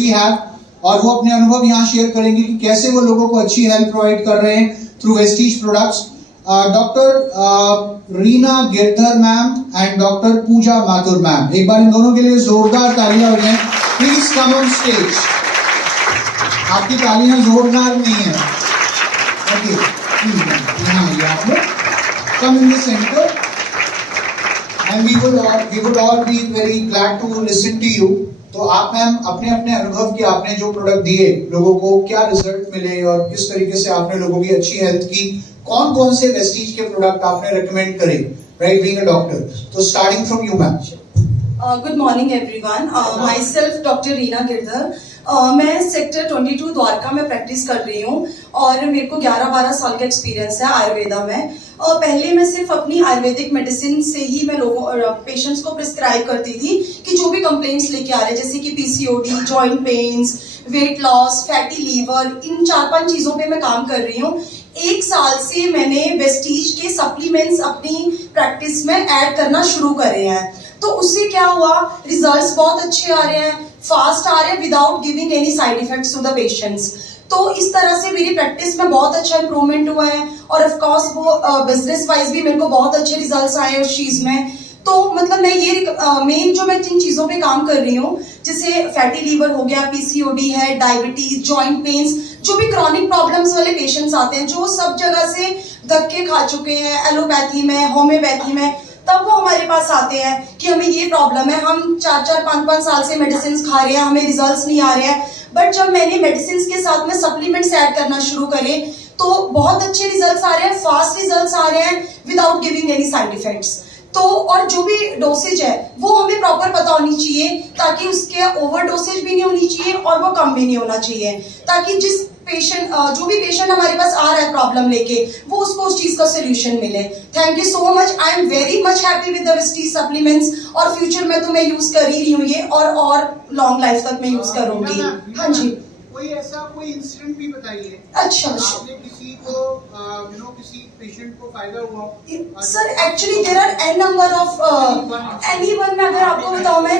We have, और वो अपने अनुभव यहाँ शेयर करेंगे कि कैसे वो लोगों को अच्छी हेल्प प्रोवाइड कर रहे हैं through Vestige products. Doctor Reena Girdhar ma'am and doctor Pooja Mathur ma'am, एक बार इन दोनों के लिए जोरदार तालियां हो जाएं। Please come on stage. आपकी तालियां जोरदार नहीं है, okay, come in the centre and we would all be very glad to listen to you. तो आप मैम अपने अपने अनुभव के, आपने जो प्रोडक्ट दिए लोगों को, क्या रिजल्ट मिले और किस तरीके से आपने लोगों की अच्छी हेल्थ की, कौन कौन से वेस्टीज के प्रोडक्ट आपने रेकमेंड करे, राइट, बीइंग अ डॉक्टर। तो starting from you ma'am. Good morning everyone, my self doctor Reena Girdhar. मैं सेक्टर 22 द्वारका में प्रैक्टिस कर रही हूँ और मेरे को 11-12 साल का एक्सपीरियंस है आयुर्वेदा में। पहले मैं सिर्फ अपनी आयुर्वेदिक मेडिसिन से ही मैं लोगों पेशेंट्स को प्रिस्क्राइब करती थी कि जो भी कंप्लेंट्स लेके आ रहे हैं, जैसे कि PCOD, joint pains, weight loss, fatty liver, इन 4-5 चीजों पे मैं काम कर रही हूँ। 1 साल से मैंने वेस्टीज के सप्लीमेंट्स अपनी प्रैक्टिस में ऐड करना शुरू करे हैं। तो उससे क्या हुआ, रिजल्ट्स बहुत अच्छे आ रहे हैं, फास्ट आ रहे हैं, without giving any side effects to the patients. तो इस तरह से मेरी प्रैक्टिस में बहुत अच्छा इंप्रूवमेंट हुआ है और ऑफ कोर्स वो बिजनेस वाइज भी मेरे को बहुत अच्छे रिजल्ट्स आए उस चीज में। तो मतलब मैं ये मेन जो मैं जिन चीजों पे काम कर रही हूँ, जैसे फैटी लीवर हो गया, पीसीओडी है, डायबिटीज, जॉइंट पेन्स, जो भी क्रॉनिक प्रॉब्लम्स वाले पेशेंट्स आते हैं, जो सब जगह से धक्के खा चुके हैं, एलोपैथी में, होम्योपैथी में, तब वो हमारे पास आते हैं कि हमें ये प्रॉब्लम है, हम 4-4, 5-5 साल से मेडिसिन खा रहे हैं, हमें रिजल्ट्स नहीं आ रहे हैं। बट जब मैंने मेडिसिन के साथ में सप्लीमेंट्स ऐड करना शुरू करे तो बहुत अच्छे रिजल्ट्स आ रहे हैं, फास्ट रिजल्ट्स आ रहे हैं, without giving any side effects. तो और जो भी डोसेज है वो हमें प्रॉपर पता होनी चाहिए, ताकि उसके ओवर डोसेज भी नहीं होनी चाहिए और वो कम भी नहीं होना चाहिए, ताकि जिस पेशेंट जो भी पेशेंट हमारे पास आ रहा है प्रॉब्लम लेके, वो उसको उस चीज का सोल्यूशन मिले। Thank you so much, I am very much happy with the Vestige supplements, और फ्यूचर में तो मैं यूज कर ही रही हूँ ये, और लॉन्ग लाइफ तक मैं यूज करूंगी। हाँ जी, कोई इंसिडेंट भी बताइए। अच्छा, आपने किसी को किसी पेशेंट को फायदा हुआ? Sir actually there are an number of anyone में अगर आपको बताऊं मैं,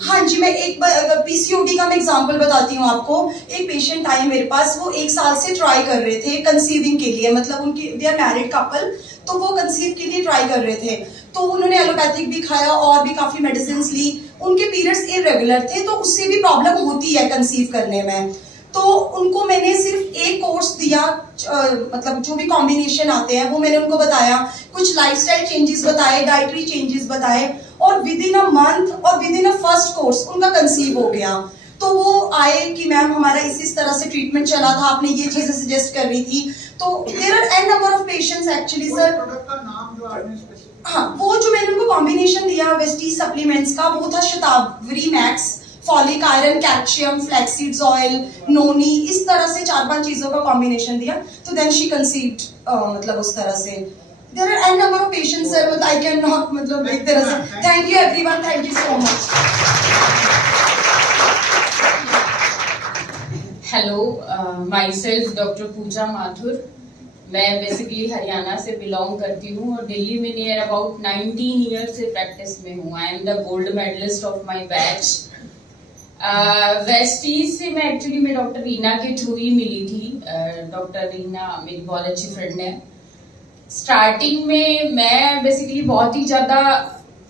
हाँ जी, मैं एक पीसीओडी का मैं एग्जांपल बताती हूँ आपको। एक पेशेंट आए मेरे पास, वो 1 साल से ट्राई कर रहे थे कंसीविंग के लिए, मतलब उनकी दे आर मैरिड कपल, तो वो कंसीव के लिए ट्राई कर रहे थे। तो उन्होंने एलोपैथिक भी खाया और भी काफी मेडिसिन ली, उनके पीरियड्स इरेगुलर थे, तो उससे भी प्रॉब्लम होती है कंसीव करने में। तो उनको मैंने सिर्फ एक कोर्स दिया, मतलब जो भी कॉम्बिनेशन आते हैं वो मैंने उनको बताया, कुछ लाइफस्टाइल चेंजेस बताए, डाइटरी चेंजेस बताए, और विद इन अ मंथ और with in a first course उनका कंसीव हो गया। तो वो आए कि मैम हमारा इस तरह से ट्रीटमेंट चला था, आपने ये चीजें सजेस्ट कर रही थी। तो there are an number of patients actually sir. Product का नाम जो आपने हाँ, वो जो मैंने उनको कॉम्बिनेशन दिया वेस्टीज सप्लीमेंट्स का, वो था Shatavari max, folic iron, calcium, flaxseeds oil, noni, इस तरह से 4-5 चीजों का कॉम्बिनेशन दिया। तो देन शी कंसीव्ड, मतलब उस तरह से। There are an number of patients sir, मतलब आई कैन नॉट, मतलब एक तरह से। Thank you everyone, thank you so much. Hello, myself doctor Pooja Mathur. मैं बेसिकली हरियाणा से बिलोंग करती हूँ और दिल्ली में नियर अबाउट 19 ईयर से प्रैक्टिस में हूँ। I am the gold medallist of my batch. Vestige से मैं एक्चुअली मैं डॉक्टर रीना के थ्रू ही मिली थी। डॉक्टर रीना मेरी बहुत अच्छी फ्रेंड है। स्टार्टिंग में मैं बेसिकली बहुत ही ज्यादा,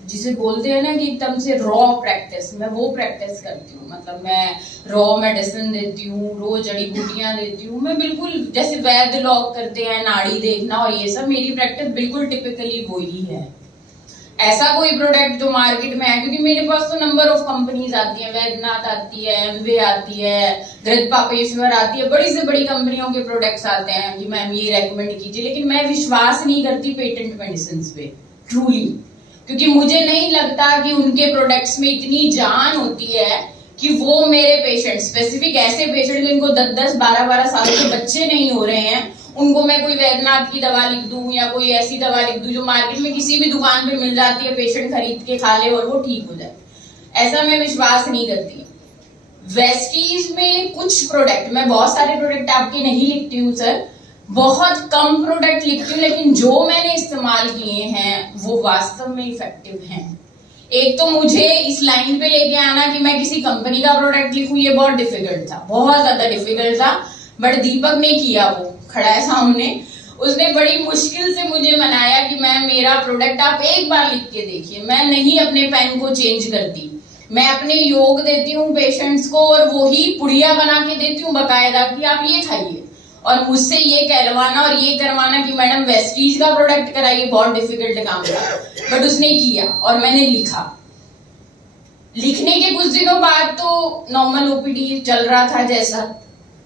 जिसे बोलते हैं ना कि एकदम से रॉ प्रैक्टिस, मैं वो प्रैक्टिस करती हूँ। मतलब मैं रॉ मेडिसिन देती हूँ, रो जड़ी बूटियां देती हूँ, मैं बिल्कुल जैसे वैद्य लोग करते हैं, नाड़ी देखना और ये सब, मेरी प्रैक्टिस बिल्कुल टिपिकली वो ही है। ऐसा कोई प्रोडक्ट जो मार्केट में है, क्योंकि मेरे पास तो नंबर ऑफ कंपनीज आती है, वैद्यनाथ आती है, एमवे आती है, गृहपापेश्वर आती है, बड़ी से बड़ी कंपनियों के प्रोडक्ट्स आते हैं कि मैम ये रेकमेंड कीजिए। लेकिन मैं विश्वास नहीं करती पेटेंट मेडिसिन पे ट्रूली, क्योंकि मुझे नहीं लगता कि उनके प्रोडक्ट्स में इतनी जान होती है कि वो मेरे पेशेंट, स्पेसिफिक ऐसे पेशेंट जिनको 10-10, 12-12 साल के बच्चे नहीं हो रहे हैं, उनको मैं कोई वैद्यनाथ की दवा लिख दूं या कोई ऐसी दवा लिख दूं जो मार्केट में किसी भी दुकान पे मिल जाती है, पेशेंट खरीद के खा ले और वो ठीक हो जाए, ऐसा मैं विश्वास नहीं करती। वेस्टीज में कुछ प्रोडक्ट, मैं बहुत सारे प्रोडक्ट आपके नहीं लिखती हूँ सर, बहुत कम प्रोडक्ट लिखती हूँ, लेकिन जो मैंने इस्तेमाल किए हैं वो वास्तव में इफेक्टिव हैं। एक तो मुझे इस लाइन पे लेके आना कि मैं किसी कंपनी का प्रोडक्ट लिखूं, ये बहुत डिफिकल्ट था, बहुत ज्यादा डिफिकल्ट था। बट दीपक ने किया, वो खड़ा है सामने, उसने बड़ी मुश्किल से मुझे मनाया कि मैम मेरा प्रोडक्ट आप एक बार लिख के देखिए। मैं नहीं अपने पेन को चेंज करती, मैं अपने योग देती हूँ पेशेंट्स को और वही पुड़िया बना के देती हूँ बकायदा कि आप ये खाइए। और मुझसे ये कहलवाना और ये करवाना कि मैडम वेस्टीज का प्रोडक्ट कराइए, बहुत डिफिकल्ट काम था। बट उसने किया और मैंने लिखा। लिखने के कुछ दिनों बाद तो नॉर्मल ओपीडी चल रहा था जैसा।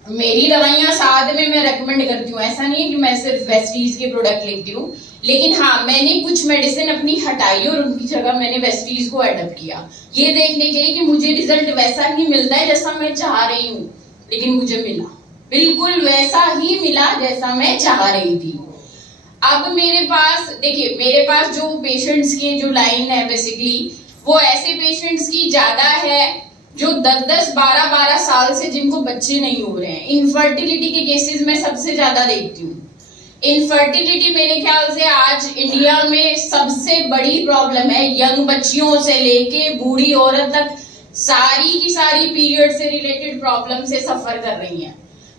मेरी दवाइयां साथ में मैं रेकमेंड करती हूँ, ऐसा नहीं है कि मैं सिर्फ वेस्टीज के प्रोडक्ट लिखती हूँ। लेकिन हाँ, मैंने कुछ मेडिसिन अपनी हटाई और उनकी जगह मैंने वेस्टीज को एडप्ट किया, ये देखने के लिए कि मुझे रिजल्ट वैसा ही मिलता है जैसा मैं चाह रही हूँ। लेकिन मुझे मिला, बिल्कुल वैसा ही मिला जैसा मैं चाह रही थी। अब मेरे पास देखिए, मेरे पास जो पेशेंट्स की जो लाइन है बेसिकली वो ऐसे पेशेंट्स की ज्यादा है जो 10-10, 12-12 साल से जिनको बच्चे नहीं हो रहे हैं। इनफर्टिलिटी के केसेस में सबसे ज्यादा देखती हूँ। इनफर्टिलिटी मेरे ख्याल से आज इंडिया में सबसे बड़ी प्रॉब्लम है। यंग बच्चियों से लेके बूढ़ी औरत तक सारी की सारी पीरियड से रिलेटेड प्रॉब्लम से सफर कर रही हैं।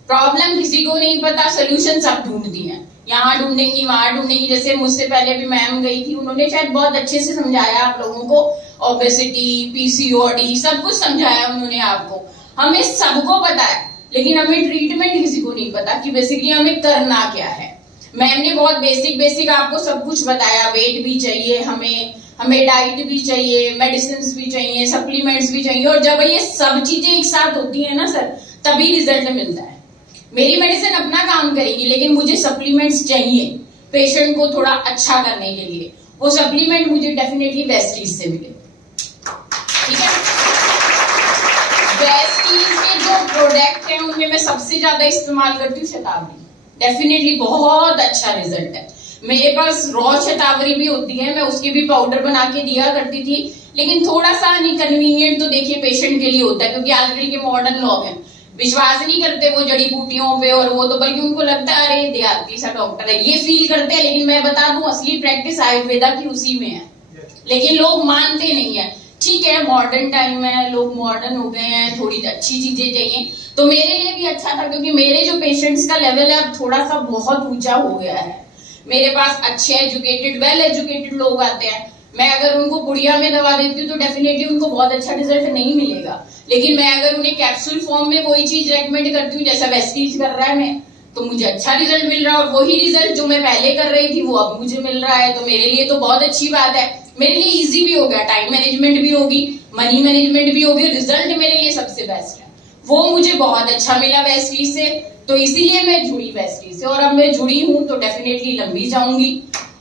प्रॉब्लम किसी को नहीं पता, सोल्यूशन सब ढूंढती हैं, यहाँ ढूंढेंगी वहां ढूंढेंगी। जैसे मुझसे पहले भी मैम गई थी, उन्होंने शायद बहुत अच्छे से समझाया आप लोगों को, ओबेसिटी, पीसीओडी सब कुछ समझाया उन्होंने आपको। हमें सबको पता है, लेकिन हमें ट्रीटमेंट किसी को नहीं पता कि बेसिकली हमें करना क्या है। मैम ने बहुत बेसिक आपको सब कुछ बताया। वेट भी चाहिए हमें डाइट भी चाहिए, मेडिसिन भी चाहिए, सप्लीमेंट्स भी चाहिए। और जब ये सब चीजें एक साथ होती है ना सर, तभी रिजल्ट मिलता है। मेरी मेडिसिन अपना काम करेगी, लेकिन मुझे सप्लीमेंट्स चाहिए पेशेंट को थोड़ा अच्छा करने के लिए। वो सप्लीमेंट मुझे डेफिनेटली वेस्टीज से मिले, ठीक है। वेस्टीज के जो प्रोडक्ट हैं उनमें मैं सबसे ज्यादा इस्तेमाल करती हूँ शतावरी। डेफिनेटली बहुत अच्छा रिजल्ट है। मेरे पास रॉ शतावरी भी होती है, मैं उसके भी पाउडर बना के दिया करती थी। लेकिन थोड़ा सा इनकन्वीनियंट तो देखिए पेशेंट के लिए होता है, क्योंकि आजकल के मॉडर्न लोग हैं, विश्वास नहीं करते वो जड़ी बूटियों पे और वो तो, बल्कि उनको लगता है अरे देहाती सा डॉक्टर है, ये फील करते हैं। लेकिन मैं बता दूं असली प्रैक्टिस आयुर्वेदा की उसी में है, लेकिन लोग मानते नहीं है। ठीक है, मॉडर्न टाइम है, लोग मॉडर्न हो गए हैं, थोड़ी अच्छी चीजें चाहिए। तो मेरे लिए भी अच्छा था, क्योंकि मेरे जो पेशेंट्स का लेवल है अब थोड़ा सा बहुत ऊंचा हो गया है। मेरे पास अच्छे एजुकेटेड, वेल एजुकेटेड लोग आते हैं। मैं अगर उनको गुड़िया में दवा देती हूँ तो डेफिनेटली उनको बहुत अच्छा रिजल्ट नहीं मिलेगा। लेकिन मैं अगर उन्हें कैप्सूल फॉर्म में वही चीज रेकमेंड करती हूँ जैसा वेस्टीज कर रहा है मैं, तो मुझे अच्छा रिजल्ट मिल रहा है। और वही रिजल्ट जो मैं पहले कर रही थी वो अब मुझे मिल रहा है, तो मेरे लिए तो बहुत अच्छी बात है। मेरे लिए इजी भी हो गया, टाइम मैनेजमेंट भी होगी, मनी मैनेजमेंट भी होगी, रिजल्ट मेरे लिए सबसे बेस्ट है। वो मुझे बहुत अच्छा मिला वेस्टीज से, तो इसीलिए मैं जुड़ी वेस्टीज से। और अब मैं जुड़ी हूँ तो डेफिनेटली लंबी जाऊंगी।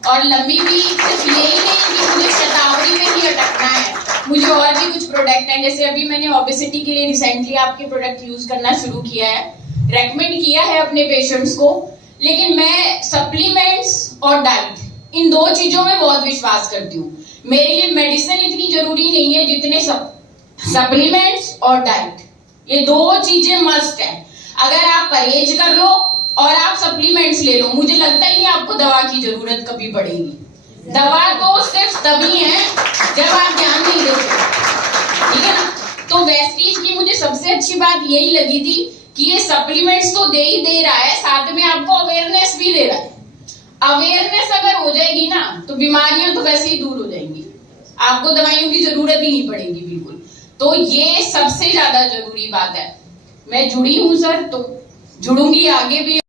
और लंबी भी सिर्फ यही नहीं कि मुझे शतावरी में ही अटकना है, मुझे और भी कुछ प्रोडक्ट हैं। जैसे अभी मैंने ओबेसिटी के लिए रिसेंटली आपके प्रोडक्ट यूज करना शुरू किया है, रेकमेंड किया है अपने पेशेंट्स को। लेकिन मैं सप्लीमेंट्स और डाइट इन दो चीजों में बहुत विश्वास करती हूँ। मेरे लिए मेडिसिन इतनी जरूरी नहीं है जितने सप्लीमेंट्स और डाइट, ये दो चीजें मस्ट है। अगर आप परहेज कर लो और आप सप्लीमेंट्स ले लो, मुझे लगता ही नहीं आपको दवा की जरूरत कभी पड़ेगी। दवा तो सिर्फ तभी है जब आप ध्यान नहीं देते, ठीक है ना। तो वेस्टीज की मुझे सबसे अच्छी बात यही लगी थी कि ये सप्लीमेंट्स तो दे ही दे रहा है, साथ में आपको अवेयरनेस भी दे रहा है। अवेयरनेस अगर हो जाएगी ना तो बीमारियां तो वैसे ही दूर हो जाएंगी, आपको दवाइयों की जरूरत ही नहीं पड़ेगी बिल्कुल। तो ये सबसे ज्यादा जरूरी बात है। मैं जुड़ी हूं सर, तो जुड़ूंगी आगे भी।